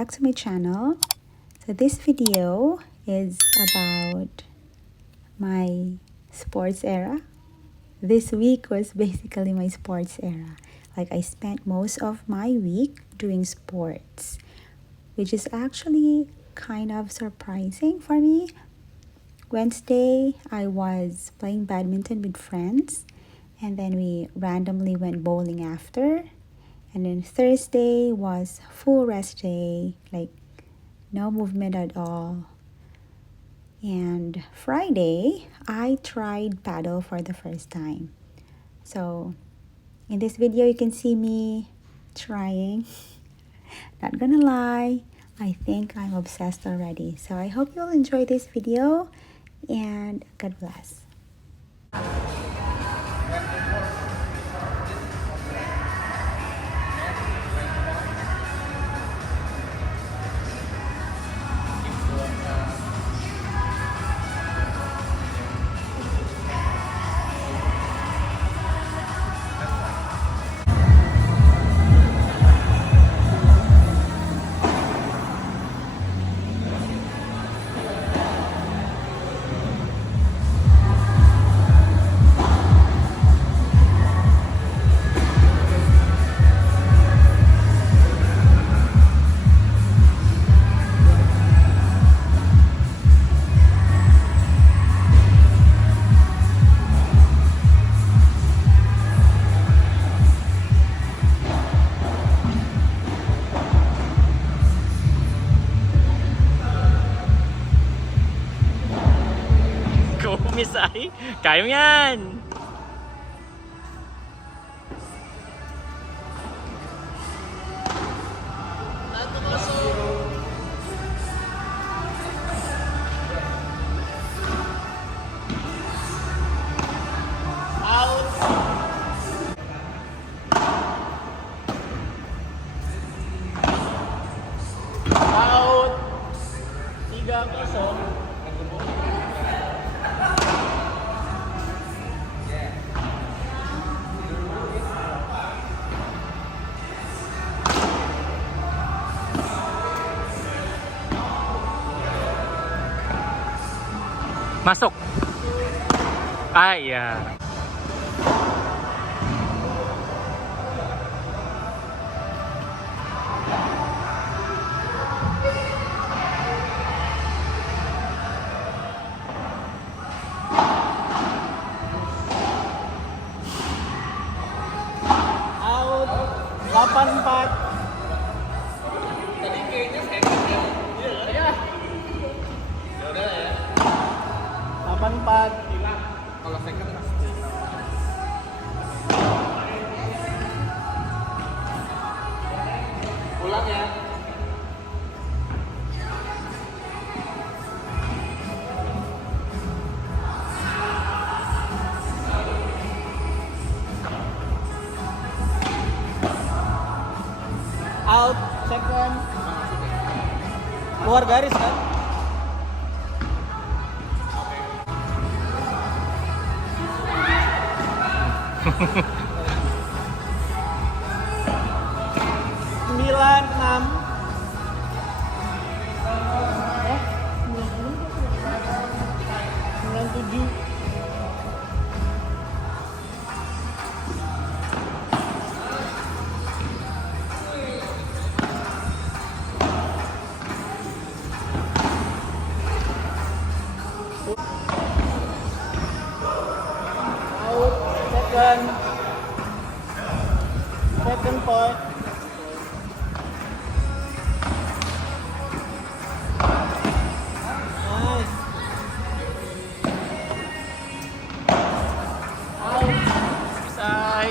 back to my channel. So this video is about my sports era. This week was basically my sports era. Like, I spent most of my week doing sports, which is actually kind of surprising for me. Wednesday, I was playing badminton with friends, and then we randomly went bowling after. And then Thursday was full rest day, like no movement at all. And Friday, I tried paddle for the first time. So in this video, you can see me trying. Not gonna lie, I think I'm obsessed already. So I hope you'll enjoy this video, and God bless. Miss Ai, kaya mo yan! Out! Out! 3-0. Masuk. Ah, iya. Out. 8-4. Tadi kayaknya second ya. Iya. Ya udah ya. 8-4 hilang. Kalau second pasti ulang ya. Out second. Keluar garis kan? Sembilan, 6. Sembilan, 7. Out, second point. Nice. Out. Selesai.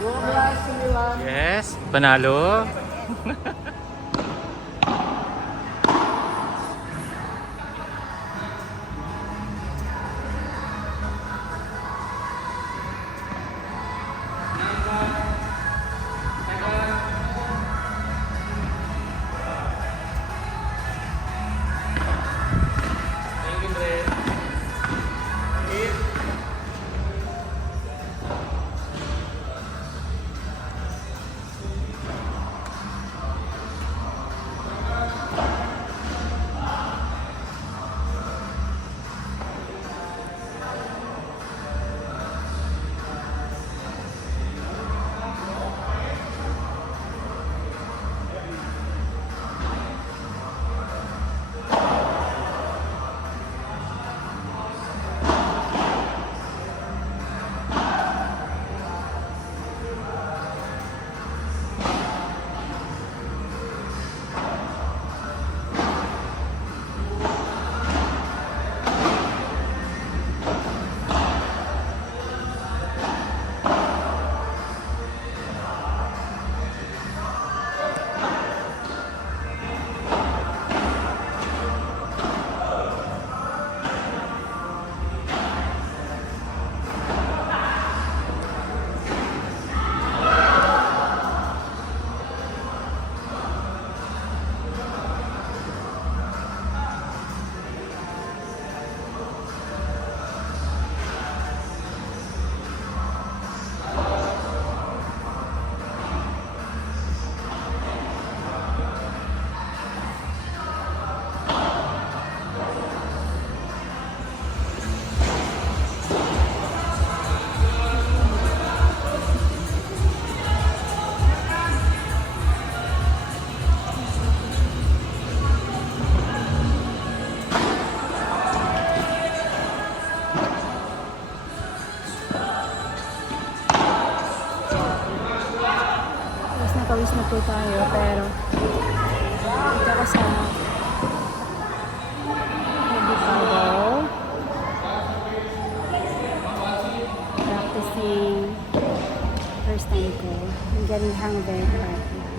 12-9. Yes, panalo. po tayo, pero dito ako sa Padel. Practicing. First time ko. I'm getting hang of it right now.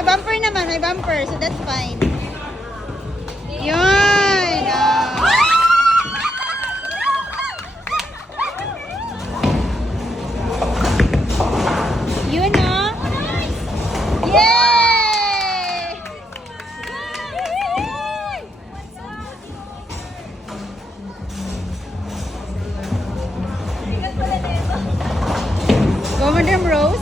May bumper naman, may bumper. So that's fine. Yun! Yun, oh! Yay! Go, Madam Rose.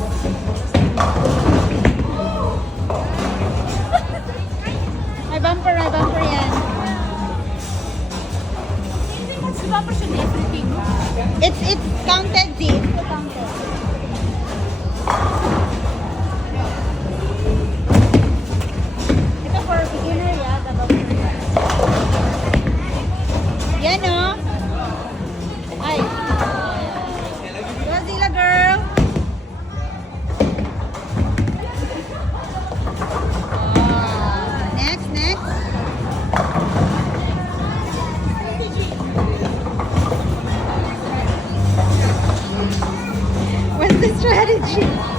May bumper yan. What's the bumper should everything? It's counted, Z. Ito for beginner, yeah, the bumper. Yan, oh. Ay. Go, Zila, girl. Next. What's the strategy?